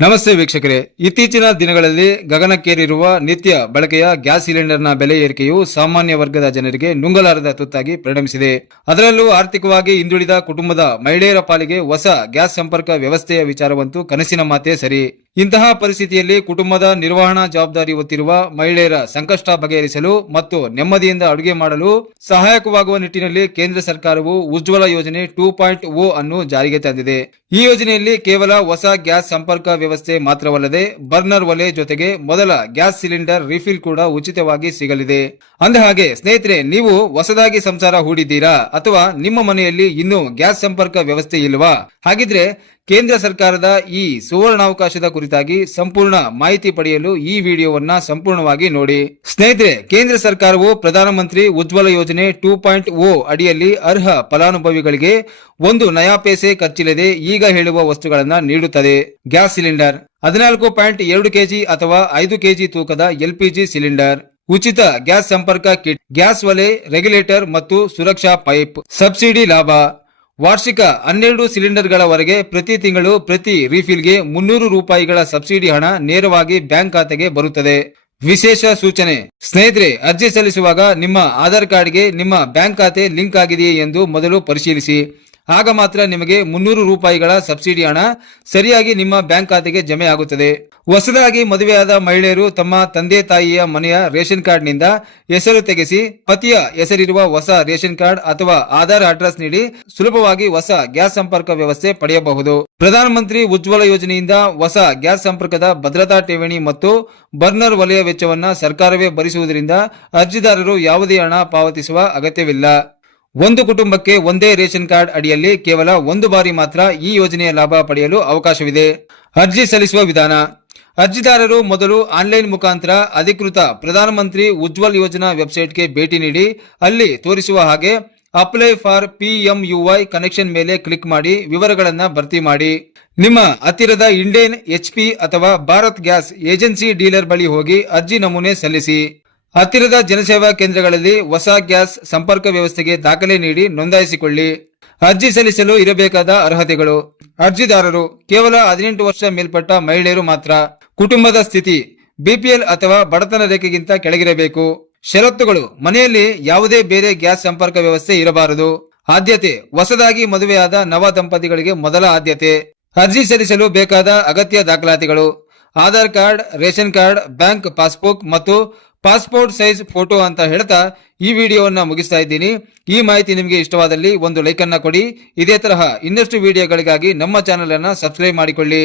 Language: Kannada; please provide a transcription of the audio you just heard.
ನಮಸ್ತೆ ವೀಕ್ಷಕರೇ, ಇತ್ತೀಚಿನ ದಿನಗಳಲ್ಲಿ ಗಗನಕ್ಕೇರಿರುವ ನಿತ್ಯ ಬಳಕೆಯ ಗ್ಯಾಸ್ ಸಿಲಿಂಡರ್ನ ಬೆಲೆ ಏರಿಕೆಯು ಸಾಮಾನ್ಯ ವರ್ಗದ ಜನರಿಗೆ ನುಂಗಲಾರದ ತುತ್ತಾಗಿ ಪರಿಣಮಿಸಿದೆ. ಅದರಲ್ಲೂ ಆರ್ಥಿಕವಾಗಿ ಹಿಂದುಳಿದ ಕುಟುಂಬದ ಮಹಿಳೆಯರ ಪಾಲಿಗೆ ಹೊಸ ಗ್ಯಾಸ್ ಸಂಪರ್ಕ ವ್ಯವಸ್ಥೆಯ ವಿಚಾರವಂತೂ ಕನಸಿನ ಮಾತೇ ಸರಿ. ಇಂತಹ ಪರಿಸ್ಥಿತಿಯಲ್ಲಿ ಕುಟುಂಬದ ನಿರ್ವಹಣಾ ಜವಾಬ್ದಾರಿ ಹೊತ್ತಿರುವ ಮಹಿಳೆಯರ ಸಂಕಷ್ಟ ಬಗೆಹರಿಸಲು ಮತ್ತು ನೆಮ್ಮದಿಯಿಂದ ಅಡುಗೆ ಮಾಡಲು ಸಹಾಯಕವಾಗುವ ನಿಟ್ಟಿನಲ್ಲಿ ಕೇಂದ್ರ ಸರ್ಕಾರವು ಉಜ್ವಲ ಯೋಜನೆ 2.0 ಅನ್ನು ಜಾರಿಗೆ ತಂದಿದೆ. ಈ ಯೋಜನೆಯಲ್ಲಿ ಕೇವಲ ಹೊಸ ಗ್ಯಾಸ್ ಸಂಪರ್ಕ ವ್ಯವಸ್ಥೆ ಮಾತ್ರವಲ್ಲದೆ ಬರ್ನರ್ ಒಲೆ ಜೊತೆಗೆ ಮೊದಲ ಗ್ಯಾಸ್ ಸಿಲಿಂಡರ್ ರಿಫಿಲ್ ಕೂಡ ಉಚಿತವಾಗಿ ಸಿಗಲಿದೆ. ಅಂದಹಾಗೆ ಸ್ನೇಹಿತರೆ, ನೀವು ಹೊಸದಾಗಿ ಸಂಸಾರ ಹೂಡಿದ್ದೀರಾ ಅಥವಾ ನಿಮ್ಮ ಮನೆಯಲ್ಲಿ ಇನ್ನೂ ಗ್ಯಾಸ್ ಸಂಪರ್ಕ ವ್ಯವಸ್ಥೆ ಇಲ್ವಾ? ಹಾಗಿದ್ರೆ ಕೇಂದ್ರ ಸರ್ಕಾರದ ಈ ಸುವರ್ಣಾವಕಾಶದ ಕುರಿತಾಗಿ ಸಂಪೂರ್ಣ ಮಾಹಿತಿ ಪಡೆಯಲು ಈ ವಿಡಿಯೋವನ್ನ ಸಂಪೂರ್ಣವಾಗಿ ನೋಡಿ. ಸ್ನೇಹಿತರೆ, ಕೇಂದ್ರ ಸರ್ಕಾರವು ಪ್ರಧಾನಮಂತ್ರಿ ಉಜ್ವಲ ಯೋಜನೆ 2.0 ಅಡಿಯಲ್ಲಿ ಅರ್ಹ ಫಲಾನುಭವಿಗಳಿಗೆ 1 ನಯಾ ಪೈಸೆ ಖರ್ಚಿಲ್ಲದೆ ಈಗ ಹೇಳುವ ವಸ್ತುಗಳನ್ನು ನೀಡುತ್ತದೆ. ಗ್ಯಾಸ್ ಸಿಲಿಂಡರ್ 14.2 ಕೆಜಿ ಅಥವಾ 5 ಕೆಜಿ ತೂಕದ LPG ಸಿಲಿಂಡರ್, ಉಚಿತ ಗ್ಯಾಸ್ ಸಂಪರ್ಕ ಕಿಟ್, ಗ್ಯಾಸ್ ಒಲೆ, ರೆಗ್ಯುಲೇಟರ್ ಮತ್ತು ಸುರಕ್ಷಾ ಪೈಪ್, ಸಬ್ಸಿಡಿ ಲಾಭ, ವಾರ್ಷಿಕ 12 ಸಿಲಿಂಡರ್ಗಳವರೆಗೆ ಪ್ರತಿ ತಿಂಗಳು ಪ್ರತಿ ರೀಫಿಲ್ಗೆ 300 ರೂಪಾಯಿಗಳ ಸಬ್ಸಿಡಿ ಹಣ ನೇರವಾಗಿ ಬ್ಯಾಂಕ್ ಖಾತೆಗೆ ಬರುತ್ತದೆ. ವಿಶೇಷ ಸೂಚನೆ: ಸ್ನೇಹಿತರೆ, ಅರ್ಜಿ ಸಲ್ಲಿಸುವಾಗ ನಿಮ್ಮ ಆಧಾರ್ ಕಾರ್ಡ್ಗೆ ನಿಮ್ಮ ಬ್ಯಾಂಕ್ ಖಾತೆ ಲಿಂಕ್ ಆಗಿದೆಯೇ ಎಂದು ಮೊದಲು ಪರಿಶೀಲಿಸಿ. ಆಗ ಮಾತ್ರ ನಿಮಗೆ 300 ರೂಪಾಯಿಗಳ ಸಬ್ಸಿಡಿ ಹಣ ಸರಿಯಾಗಿ ನಿಮ್ಮ ಬ್ಯಾಂಕ್ ಖಾತೆಗೆ ಜಮೆ ಆಗುತ್ತದೆ. ಹೊಸದಾಗಿ ಮದುವೆಯಾದ ಮಹಿಳೆಯರು ತಮ್ಮ ತಂದೆ ತಾಯಿಯ ಮನೆಯ ರೇಷನ್ ಕಾರ್ಡ್ ನಿಂದ ಹೆಸರು ತೆಗೆಸಿ ಪತಿಯ ಹೆಸರಿರುವ ಹೊಸ ರೇಷನ್ ಕಾರ್ಡ್ ಅಥವಾ ಆಧಾರ್ ಅಡ್ರೆಸ್ ನೀಡಿ ಸುಲಭವಾಗಿ ಹೊಸ ಗ್ಯಾಸ್ ಸಂಪರ್ಕ ವ್ಯವಸ್ಥೆ ಪಡೆಯಬಹುದು. ಪ್ರಧಾನಮಂತ್ರಿ ಉಜ್ವಲ ಯೋಜನೆಯಿಂದ ಹೊಸ ಗ್ಯಾಸ್ ಸಂಪರ್ಕದ ಭದ್ರತಾ ಠೇವಣಿ ಮತ್ತು ಬರ್ನರ್ ವಲಯ ವೆಚ್ಚವನ್ನ ಸರ್ಕಾರವೇ ಭರಿಸುವುದರಿಂದ ಅರ್ಜಿದಾರರು ಯಾವುದೇ ಹಣ ಪಾವತಿಸುವ ಅಗತ್ಯವಿಲ್ಲ. ಒಂದು ಕುಟುಂಬಕ್ಕೆ ಒಂದೇ ರೇಷನ್ ಕಾರ್ಡ್ ಅಡಿಯಲ್ಲಿ ಕೇವಲ 1 ಬಾರಿ ಮಾತ್ರ ಈ ಯೋಜನೆಯ ಲಾಭ ಪಡೆಯಲು ಅವಕಾಶವಿದೆ. ಅರ್ಜಿ ಸಲ್ಲಿಸುವ ವಿಧಾನ: ಅರ್ಜಿದಾರರು ಮೊದಲು ಆನ್ಲೈನ್ ಮುಖಾಂತರ ಅಧಿಕೃತ ಪ್ರಧಾನಮಂತ್ರಿ ಉಜ್ವಲ್ ಯೋಜನಾ ವೆಬ್ಸೈಟ್ಗೆ ಭೇಟಿ ನೀಡಿ ಅಲ್ಲಿ ತೋರಿಸುವ ಹಾಗೆ ಅಪ್ಲೈ ಫಾರ್ PMUY ಕನೆಕ್ಷನ್ ಮೇಲೆ ಕ್ಲಿಕ್ ಮಾಡಿ ವಿವರಗಳನ್ನು ಭರ್ತಿ ಮಾಡಿ. ನಿಮ್ಮ ಹತ್ತಿರದ ಇಂಡಿಯನ್ HP ಅಥವಾ ಭಾರತ್ ಗ್ಯಾಸ್ ಏಜೆನ್ಸಿ ಡೀಲರ್ ಬಳಿ ಹೋಗಿ ಅರ್ಜಿ ನಮೂನೆ ಸಲ್ಲಿಸಿ. ಹತ್ತಿರದ ಜನಸೇವಾ ಕೇಂದ್ರಗಳಲ್ಲಿ ಹೊಸ ಗ್ಯಾಸ್ ಸಂಪರ್ಕ ವ್ಯವಸ್ಥೆಗೆ ದಾಖಲೆ ನೀಡಿ ನೋಂದಾಯಿಸಿಕೊಳ್ಳಿ. ಅರ್ಜಿ ಸಲ್ಲಿಸಲು ಇರಬೇಕಾದ ಅರ್ಹತೆಗಳು: ಅರ್ಜಿದಾರರು ಕೇವಲ 18 ವರ್ಷ ಮೇಲ್ಪಟ್ಟ ಮಹಿಳೆಯರು ಮಾತ್ರ. ಕುಟುಂಬದ ಸ್ಥಿತಿ: BPL ಅಥವಾ ಬಡತನ ರೇಖೆಗಿಂತ ಕೆಳಗಿರಬೇಕು. ಷರತ್ತುಗಳು: ಮನೆಯಲ್ಲಿ ಯಾವುದೇ ಬೇರೆ ಗ್ಯಾಸ್ ಸಂಪರ್ಕ ವ್ಯವಸ್ಥೆ ಇರಬಾರದು. ಆದ್ಯತೆ: ಹೊಸದಾಗಿ ಮದುವೆಯಾದ ನವ ದಂಪತಿಗಳಿಗೆ ಮೊದಲ ಆದ್ಯತೆ. ಅರ್ಜಿ ಸಲ್ಲಿಸಲು ಬೇಕಾದ ಅಗತ್ಯ ದಾಖಲಾತಿಗಳು: Aadhaar card, ration card, bank passbook ಮತ್ತು ಪಾಸ್ಪೋರ್ಟ್ ಸೈಜ್ ಫೋಟೋ ಅಂತ ಹೇಳ್ತಾ ಈ ವಿಡಿಯೋವನ್ನ ಮುಗಿಸ್ತಾ ಇದ್ದೀನಿ. ಈ ಮಾಹಿತಿ ನಿಮಗೆ ಇಷ್ಟವಾದಲ್ಲಿ ಒಂದು ಲೈಕ್ ಅನ್ನ ಕೊಡಿ. ಇದೇ ತರಹ ಇನ್ನಷ್ಟು ವಿಡಿಯೋಗಳಿಗಾಗಿ ನಮ್ಮ ಚಾನೆಲ್ ಅನ್ನ ಸಬ್ಸ್ಕ್ರೈಬ್ ಮಾಡಿಕೊಳ್ಳಿ.